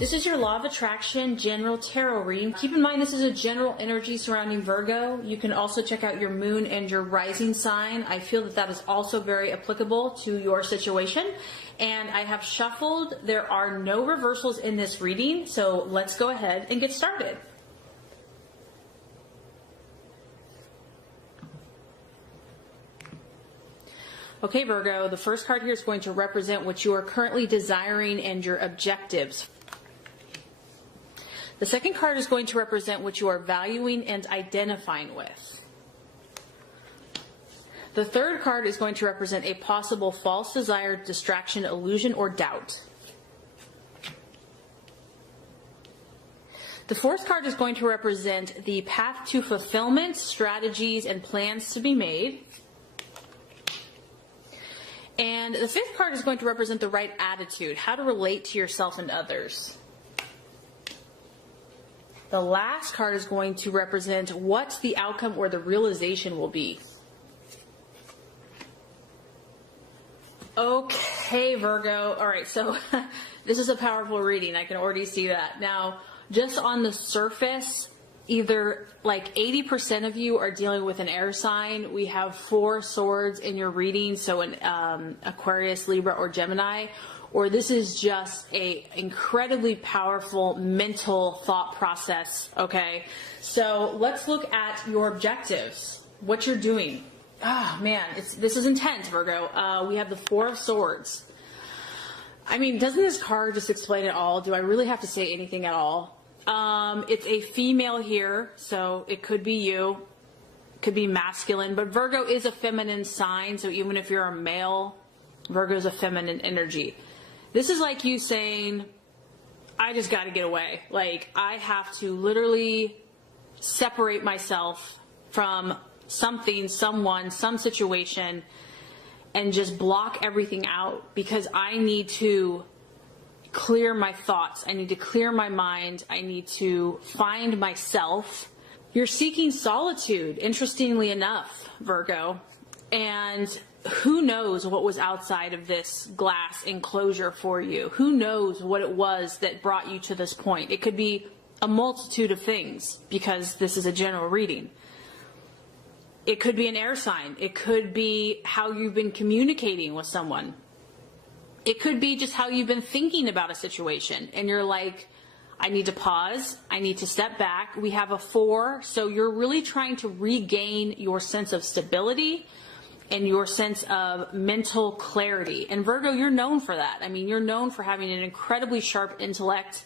This is your Law of Attraction General Tarot reading. Keep in mind this is a general energy surrounding Virgo. You can also check out your moon and your rising sign. I feel that that is also very applicable to your situation. And I have shuffled. There are no reversals in this reading, so let's go ahead and get started. Okay, Virgo, the first card here is going to represent what you are currently desiring and your objectives. The second card is going to represent what you are valuing and identifying with. The third card is going to represent a possible false desire, distraction, illusion, or doubt. The fourth card is going to represent the path to fulfillment, strategies, and plans to be made. And the fifth card is going to represent the right attitude, how to relate to yourself and others. The last card is going to represent what the outcome or the realization will be. Okay, Virgo. All right, so this is a powerful reading. I can already see that. Now, just on the surface, either like 80% of you are dealing with an air sign. We have 4 swords in your reading, so an Aquarius, Libra, or Gemini. Or this is just a incredibly powerful mental thought process, okay? So let's look at your objectives, what you're doing. Ah, man, this is intense, Virgo. We have the 4 of Swords. I mean, doesn't this card just explain it all? Do I really have to say anything at all? It's a female here, so it could be you. It could be masculine, but Virgo is a feminine sign, so even if you're a male, Virgo is a feminine energy. This is like you saying, I just got to get away. Like, I have to literally separate myself from something, someone, some situation, and just block everything out because I need to clear my thoughts. I need to clear my mind. I need to find myself. You're seeking solitude, interestingly enough, Virgo. And who knows what was outside of this glass enclosure for you? Who knows what it was that brought you to this point? It could be a multitude of things because this is a general reading. It could be an air sign. It could be how you've been communicating with someone. It could be just how you've been thinking about a situation and you're like, I need to pause. I need to step back. We have a 4, so you're really trying to regain your sense of stability and your sense of mental clarity. And Virgo, you're known for that. I mean, you're known for having an incredibly sharp intellect.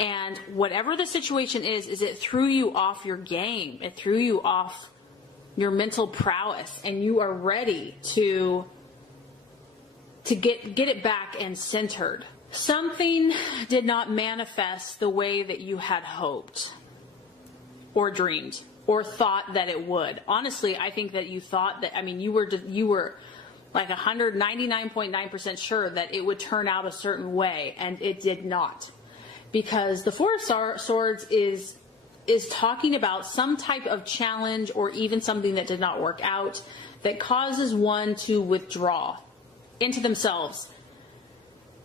And whatever the situation is it threw you off your game. It threw you off your mental prowess. And you are ready to get it back and centered. Something did not manifest the way that you had hoped or dreamed or thought that it would. Honestly, I think that you thought that, I mean, you were like 199.9% sure that it would turn out a certain way, and it did not. Because the 4 of Swords is talking about some type of challenge or even something that did not work out that causes one to withdraw into themselves.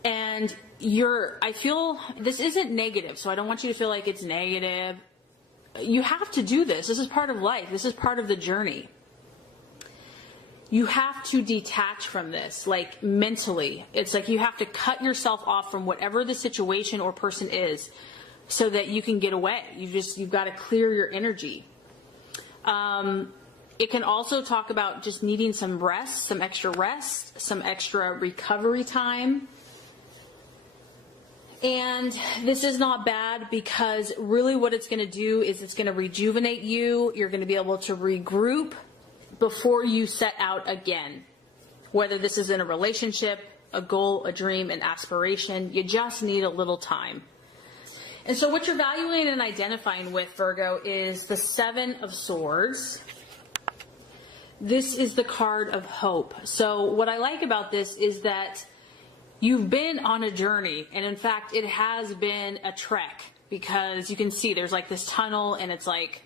And I feel this isn't negative, so I don't want you to feel like it's negative. You have to do this. This is part of life. This is part of the journey. You have to detach from this, like mentally. It's like you have to cut yourself off from whatever the situation or person is so that you can get away. You've got to clear your energy. It can also talk about just needing some rest, some extra recovery time. And this is not bad because really what it's going to do is it's going to rejuvenate you. You're going to be able to regroup before you set out again. Whether this is in a relationship, a goal, a dream, an aspiration, you just need a little time. And so what you're valuing and identifying with, Virgo, is the 7 of Swords. This is the card of hope. So what I like about this is that you've been on a journey, and in fact, it has been a trek because you can see there's like this tunnel and it's like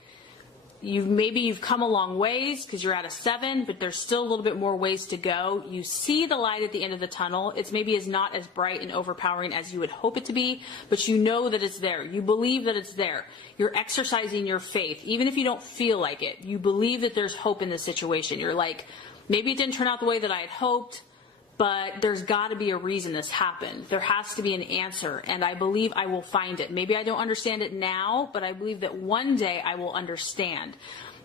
maybe you've come a long ways because you're at a 7, but there's still a little bit more ways to go. You see the light at the end of the tunnel. It's maybe is not as bright and overpowering as you would hope it to be, but you know that it's there. You believe that it's there. You're exercising your faith. Even if you don't feel like it, you believe that there's hope in the situation. You're like, maybe it didn't turn out the way that I had hoped, but there's got to be a reason this happened. There has to be an answer, and I believe I will find it. Maybe I don't understand it now, but I believe that one day I will understand.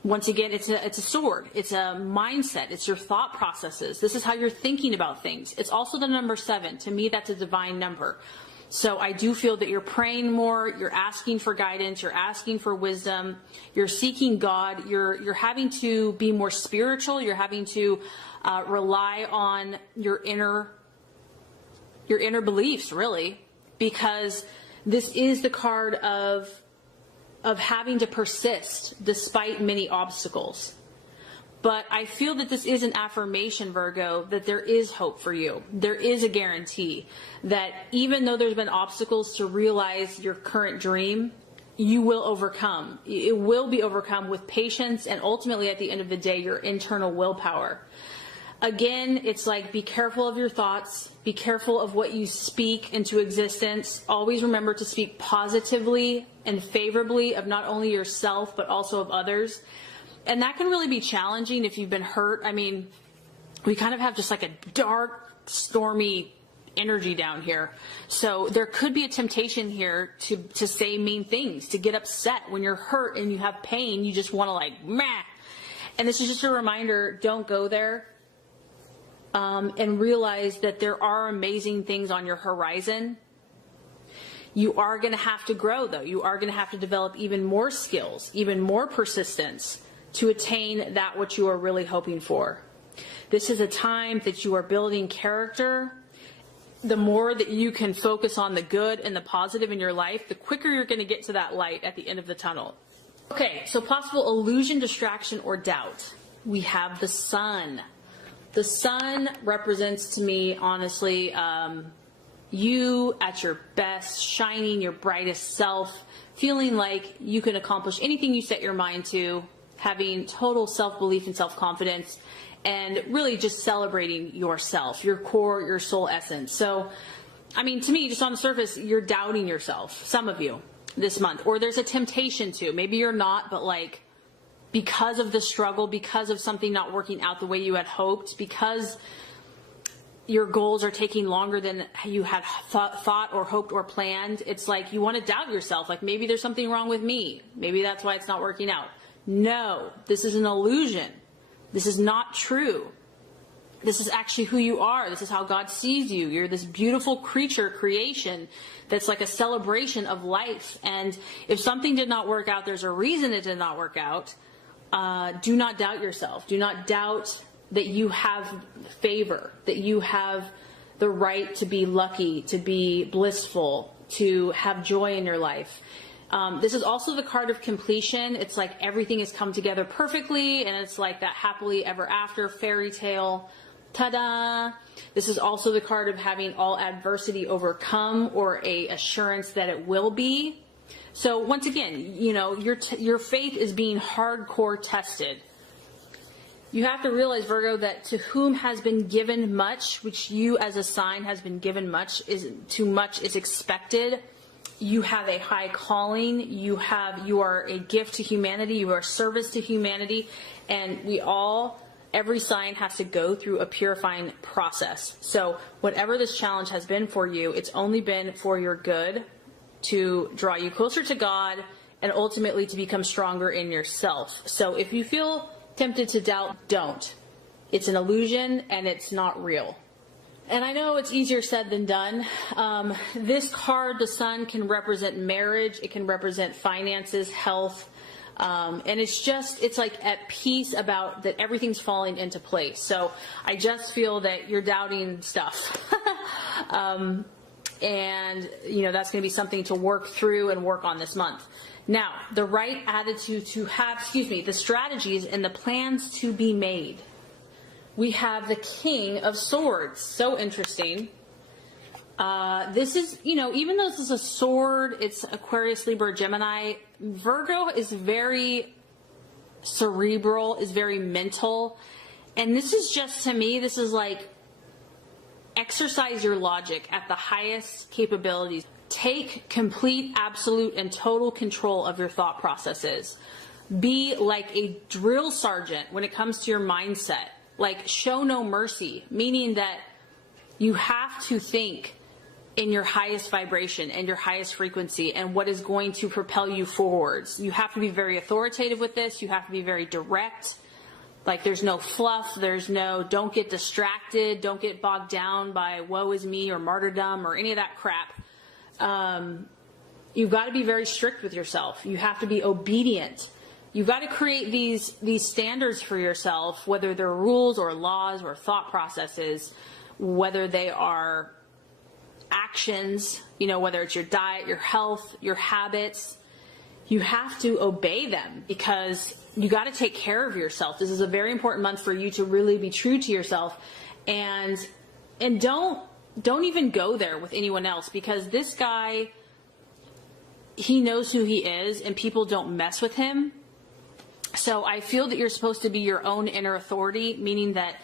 Once again, it's a sword. It's a mindset. It's your thought processes. This is how you're thinking about things. It's also the number 7. To me, that's a divine number. So I do feel that you're praying more, you're asking for guidance, you're asking for wisdom, you're seeking God, you're having to be more spiritual, you're having to rely on your inner beliefs, really, because this is the card of having to persist despite many obstacles. But I feel that this is an affirmation, Virgo, that there is hope for you. There is a guarantee that even though there's been obstacles to realize your current dream, you will overcome. It will be overcome with patience and ultimately at the end of the day, your internal willpower. Again, it's like, be careful of your thoughts. Be careful of what you speak into existence. Always remember to speak positively and favorably of not only yourself, but also of others. And that can really be challenging if you've been hurt. I mean, we kind of have just like a dark, stormy energy down here. So there could be a temptation here to say mean things, to get upset when you're hurt and you have pain. You just want to like, meh. And this is just a reminder, don't go there. And realize that there are amazing things on your horizon. You are going to have to grow, though. You are going to have to develop even more skills, even more persistence to attain that which you are really hoping for. This is a time that you are building character. The more that you can focus on the good and the positive in your life, the quicker you're going to get to that light at the end of the tunnel. Okay, so possible illusion, distraction, or doubt. We have the sun. The sun represents to me, honestly, you at your best, shining your brightest self, feeling like you can accomplish anything you set your mind to, having total self-belief and self-confidence, and really just celebrating yourself, your core, your soul essence. So, I mean, to me, just on the surface, you're doubting yourself, some of you, this month. Or there's a temptation to. Maybe you're not, but like, because of the struggle, because of something not working out the way you had hoped, because your goals are taking longer than you had thought or hoped or planned, it's like you want to doubt yourself. Like, maybe there's something wrong with me. Maybe that's why it's not working out. No, this is an illusion. This is not true. This is actually who you are. This is how God sees you. You're this beautiful creature, creation, that's like a celebration of life. And if something did not work out, there's a reason it did not work out. Do not doubt yourself. Do not doubt that you have favor, that you have the right to be lucky, to be blissful, to have joy in your life. This is also the card of completion. It's like everything has come together perfectly, and it's like that happily ever after fairy tale. Ta-da! This is also the card of having all adversity overcome, or a assurance that it will be. So once again, you know, your faith is being hardcore tested. You have to realize, Virgo, that to whom has been given much, which you as a sign has been given much, too much is expected. You have a high calling. You are a gift to humanity. You are a service to humanity. And every sign has to go through a purifying process. So whatever this challenge has been for you, it's only been for your good, to draw you closer to God and ultimately to become stronger in yourself. So if you feel tempted to doubt, don't. It's an illusion and it's not real. And I know it's easier said than done. This card, the sun, can represent marriage. It can represent finances, health. And it's like at peace about that everything's falling into place. So I just feel that you're doubting stuff. And, you know, that's going to be something to work through and work on this month. Now, the right attitude to have, the strategies and the plans to be made. We have the King of Swords. So interesting. This is, you know, even though this is a sword, it's Aquarius, Libra, Gemini, Virgo is very cerebral, is very mental. And this is just, to me, this is like exercise your logic at the highest capabilities. Take complete, absolute, and total control of your thought processes. Be like a drill sergeant when it comes to your mindset. Like, show no mercy, meaning that you have to think in your highest vibration and your highest frequency and what is going to propel you forwards. You have to be very authoritative with this. You have to be very direct. Like, there's no fluff. There's no, don't get distracted. Don't get bogged down by woe is me or martyrdom or any of that crap. You've got to be very strict with yourself. You have to be obedient. You've got to create these standards for yourself, whether they're rules or laws or thought processes, whether they are actions, you know, whether it's your diet, your health, your habits. You have to obey them because you got to take care of yourself. This is a very important month for you to really be true to yourself, and don't even go there with anyone else, because this guy, he knows who he is and people don't mess with him. So I feel that you're supposed to be your own inner authority, meaning that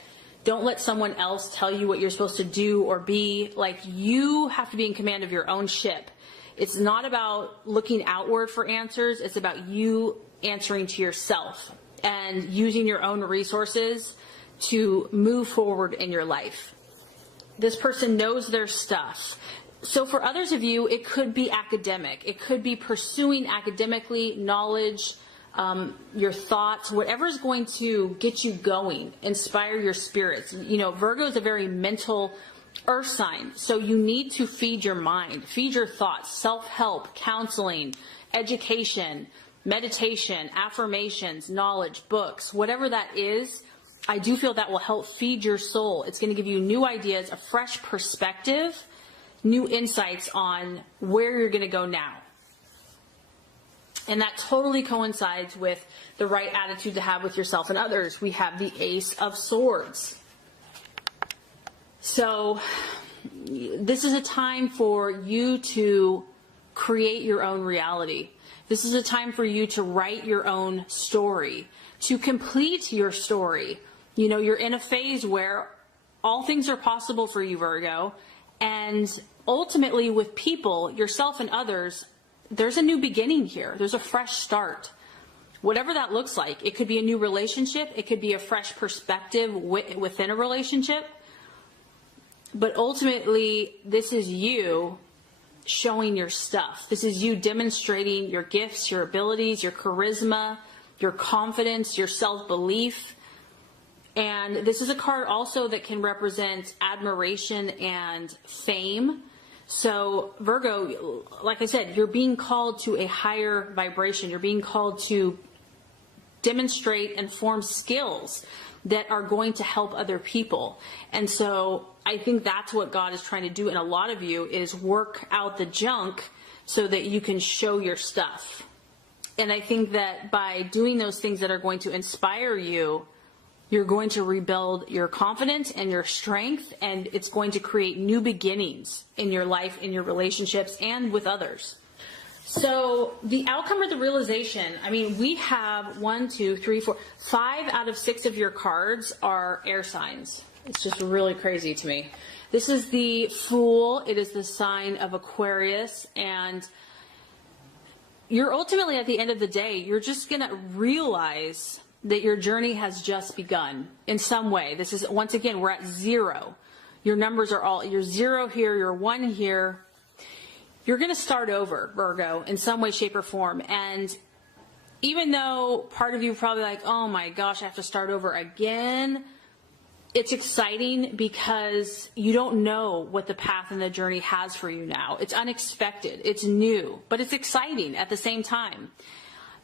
don't let someone else tell you what you're supposed to do or be. Like, you have to be in command of your own ship. It's not about looking outward for answers. It's about you answering to yourself and using your own resources to move forward in your life. This person knows their stuff. So for others of you, it could be academic. It could be pursuing academically knowledge, your thoughts, whatever is going to get you going, inspire your spirits. You know, Virgo is a very mental earth sign. So you need to feed your mind, feed your thoughts, self-help, counseling, education, meditation, affirmations, knowledge, books, whatever that is. I do feel that will help feed your soul. It's going to give you new ideas, a fresh perspective, new insights on where you're going to go now. And that totally coincides with the right attitude to have with yourself and others. We have the Ace of Swords. So this is a time for you to create your own reality. This is a time for you to write your own story, to complete your story. You know, you're in a phase where all things are possible for you, Virgo. And ultimately, with people, yourself and others, there's a new beginning here. There's a fresh start. Whatever that looks like. It could be a new relationship. It could be a fresh perspective within a relationship. But ultimately, this is you showing your stuff. This is you demonstrating your gifts, your abilities, your charisma, your confidence, your self-belief. And this is a card also that can represent admiration and fame. So Virgo, like I said, you're being called to a higher vibration. You're being called to demonstrate and form skills that are going to help other people. And so I think that's what God is trying to do in a lot of you, is work out the junk so that you can show your stuff. And I think that by doing those things that are going to inspire you, you're going to rebuild your confidence and your strength, and it's going to create new beginnings in your life, in your relationships, and with others. So the outcome or the realization, I mean, we have 1, 2, 3, 4, 5 out of 6 of your cards are air signs. It's just really crazy to me. This is the Fool. It is the sign of Aquarius, and you're ultimately, at the end of the day, you're just going to realize that your journey has just begun in some way. This is, once again, we're at 0. Your numbers are all, you're 0 here, you're 1 here. You're going to start over, Virgo, in some way, shape, or form. And even though part of you probably like, oh my gosh, I have to start over again, it's exciting because you don't know what the path and the journey has for you now. It's unexpected, it's new, but it's exciting at the same time.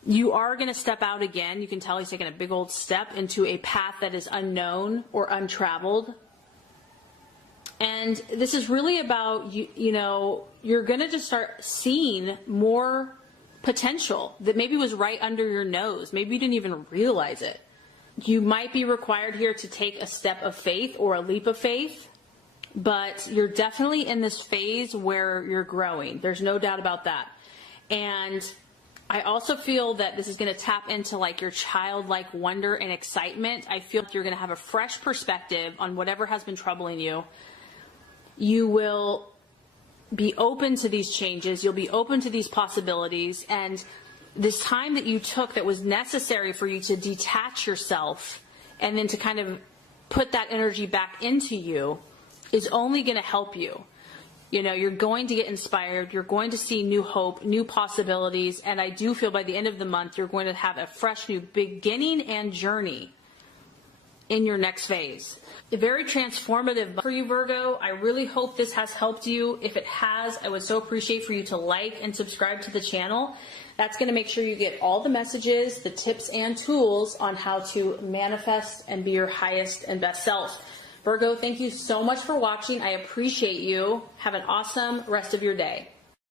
You are going to step out again. You can tell he's taking a big old step into a path that is unknown or untraveled. And this is really about, you know, you're going to just start seeing more potential that maybe was right under your nose. Maybe you didn't even realize it. You might be required here to take a step of faith or a leap of faith, but you're definitely in this phase where you're growing. There's no doubt about that. And I also feel that this is going to tap into like your childlike wonder and excitement. I feel like you're going to have a fresh perspective on whatever has been troubling you. You will be open to these changes. You'll be open to these possibilities. And this time that you took that was necessary for you to detach yourself and then to kind of put that energy back into you is only going to help you. You know, you're going to get inspired. You're going to see new hope, new possibilities. And I do feel by the end of the month, you're going to have a fresh new beginning and journey in your next phase. A very transformative for you, Virgo. I really hope this has helped you. If it has, I would so appreciate for you to like and subscribe to the channel. That's going to make sure you get all the messages, the tips and tools on how to manifest and be your highest and best self. Virgo, thank you so much for watching. I appreciate you. Have an awesome rest of your day.